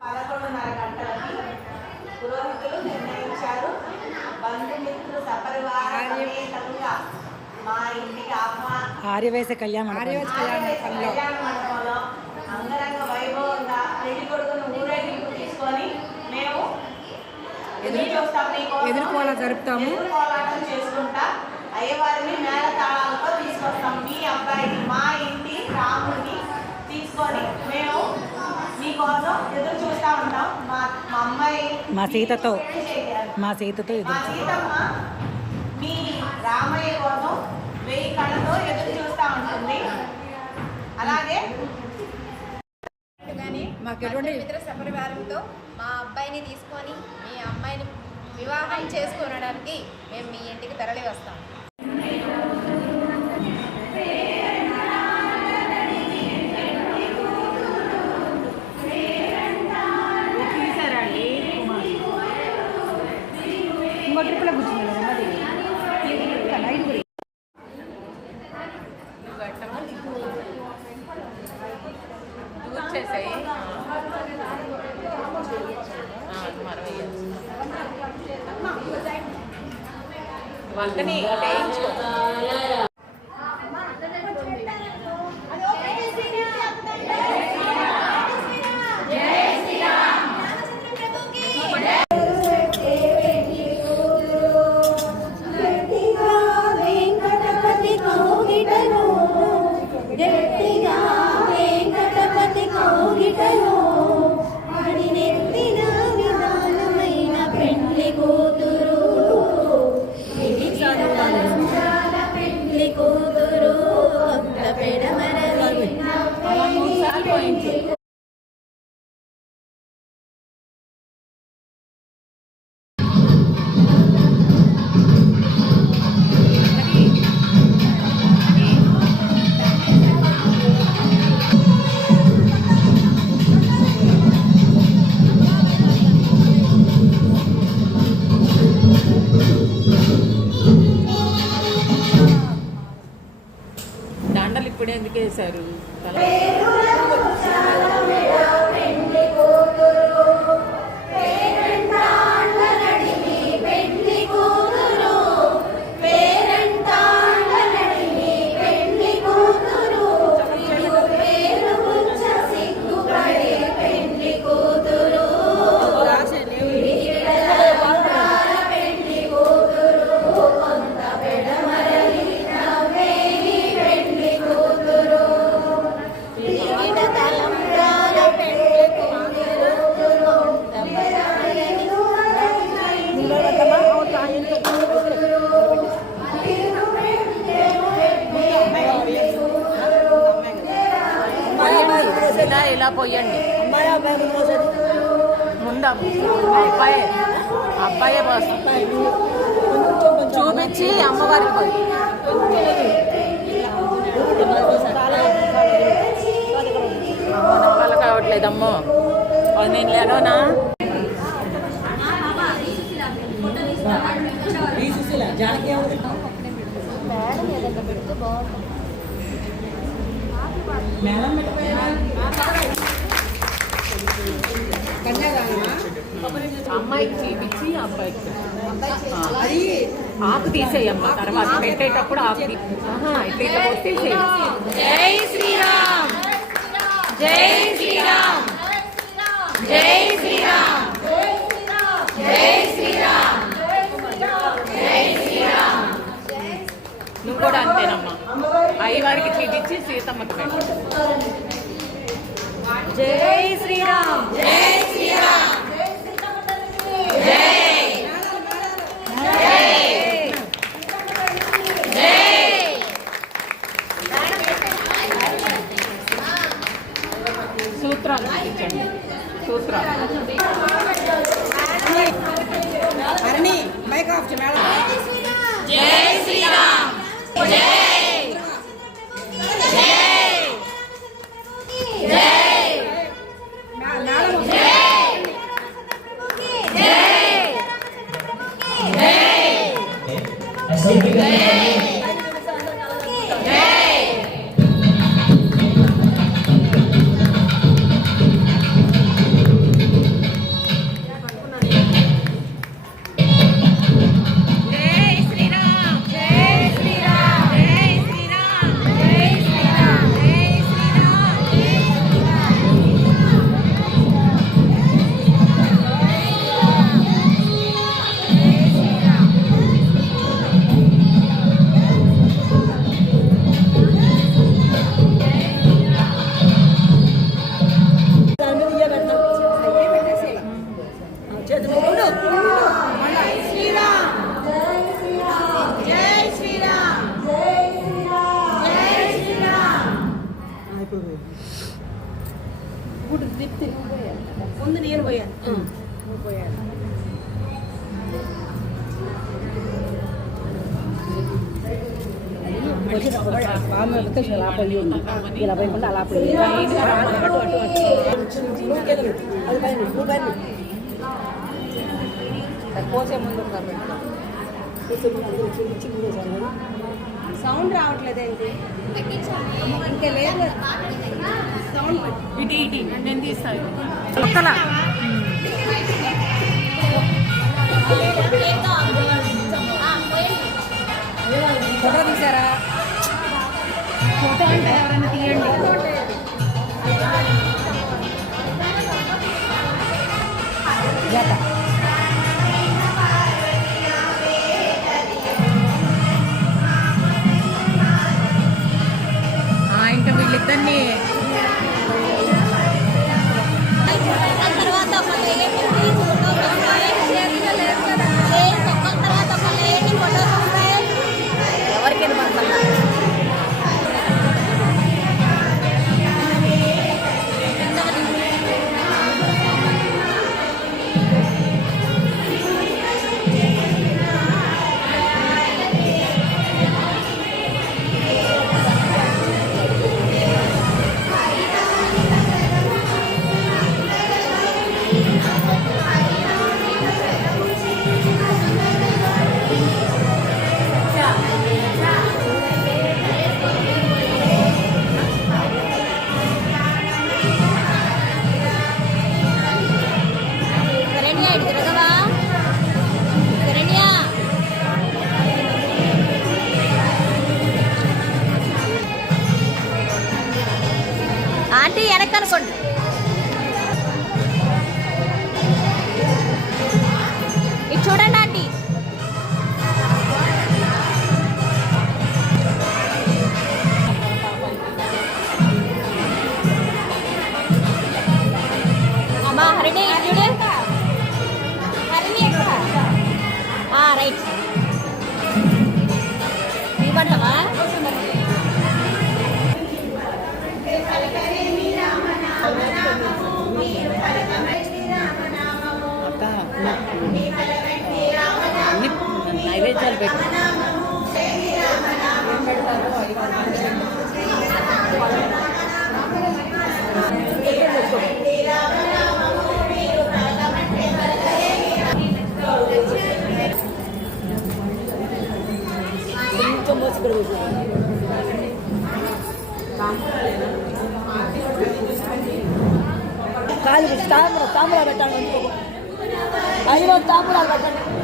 పదకొండున్నర గంటలకి పురోహితులు నిర్ణయించారు బంధుమిత్రులు సపరివార సమేతంగా మా ఇంటికి ఆహ్వాన ఆర్యవైశ్య కళ్యాణ ఆర్యవైశ్య కళ్యాణ మండపంలో అంగరంగ వైభవంగా పెళ్ళి కొడుకును ఊరేగింపు తీసుకొని ఎదురు. ఎదుర్కోలా జరుపుతాము. అయ్యవారిని తాళాలతో తీసుకొస్తాం మీ అబ్బాయిని మా ఇంటి రాముడిని తీసుకొని మేము మీకోసం ఎదురు చూస్తా ఉంటాం మా మా అమ్మాయి మా సీతతో. మా సీతతో మా ఎదురు సీతమ్మ మీ రామయ్య కోసం వెయ్యి కళ్ళతో ఎదురు చూస్తా ఉంటుంది అలాగే మాకు ఎటువంటి- మిత్ర సపరివారంతో మా అబ్బాయిని తీసుకొని మీ అమ్మాయిని వివాహం చేసుకొనడానికి మేము మీ ఇంటికి తరలి వస్తాం వంకని వేయించుకో పోయండి. ముందు అబ్బాయి అబ్బాయే పోస్తాం చూపించి అమ్మవారికి పోయి. అమ్మో నా వల్ల కావట్లేదమ్మో. అది నేను లేనోనా? అమ్మాయికి అబ్బాయికి అది ఆకు తీసేయమ్మ తర్వాత పెట్టేటప్పుడు ఆకు ఇట్లా జై శ్రీరామ్ జై శ్రీరామ్ జై శ్రీరామ్ జై శ్రీరామ్ జై శ్రీరామ్ నువ్వు కూడా అంతేనమ్మా. అయ్యవారికి చూపించి సీతమ్మకి పెట్టు. జై శ్రీరామ్. జై శ్రీరామ్. జై సూత్రాలు చూపించండి సూత్రాలు అరణి మైక్ ఆఫ్ మేడం జై శ్రీరామ్. జై జై ముందు నేను పోయాను అలా పోయి ఇలా పోయకుండా అలా పోయి పోసే ముందు సౌండ్ రావట్లేదు ఏంటి ఇంకా లేదు. సౌండ్ ఇటు ఇటు నేను తీస్తాను ఫోటో తీసారా? ఫోటో అంటే ఎవరైనా తీయండి. జత ఇంకా ఇవ్వంటవా నైవేద్యాలు పెట్టు. காலு தாமரை தாமரை வெட்டாங்க ஐயோ தாமரை வெட்டாங்க.